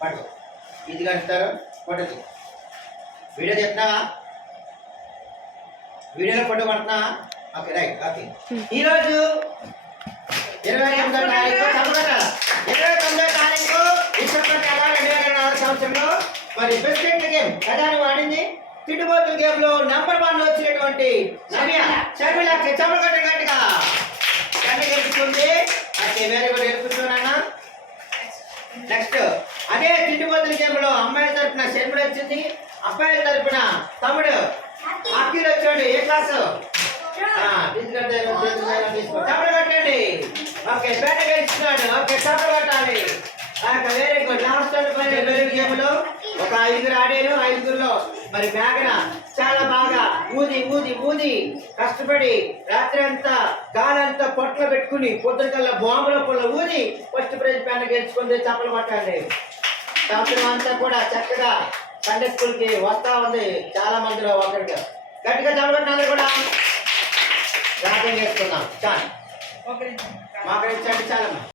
పట్టు ఇది కలుస్తారు పట్టదు వీడియో చెప్తున్నావా వీడియోలో ఫోటో పడుతున్నావా ఓకే రైట్ ఓకే ఈరోజు 29వ తారీఖు చదవగల 29వ తారీఖు డిసెంబర్ నెల 2024 సంవత్సరంలో మరి బెస్ట్ గేమ్ కథను వాడింది తిట్టుబోతుల గేమ్ లో నంబర్ 1 వచ్చినటువంటి షర్మిల చమరగట్ట గట్టిగా కన్ను గెలుచుకుంది ఓకే వెరీ గుడ్ గెలుచుకున్నానా నెక్స్ట్ అదే తిట్టుబోతుల గేమ్ లో అమ్మాయిల తరపున షర్మిల వచ్చింది అబ్బాయిల తరపున తమ్ముడు అఖిల్ వచ్చాడు ఏ క్లాసు చప్పలు కట్టండి ఓకే పేట గెలుస్తున్నాడు ఓకే చప్పలు కట్టాలి వెరీ గుడ్ లాస్ట్ గేమ్ లో ఒక 5 ఆడారు 5లో మరి మేఘన చాలా బాగా ఊది ఊది ఊది కష్టపడి రాత్రి అంతా గాలంతా పొట్ల పెట్టుకుని పొద్దుకల్లా బాంబుల పొల్ల ఊది ఫస్ట్ ప్రైజ్ పేట గెలుచుకుంది చప్పలు పట్టండి సంవత్సరం అంతా కూడా చక్కగా సండే స్కూల్ కి వస్తా ఉంది చాలా మందిలో ఒకరిగా గట్టిగా చదవడం కూడా ప్రార్థన చేసుకుందాం చాలు మోకరించండి చాలా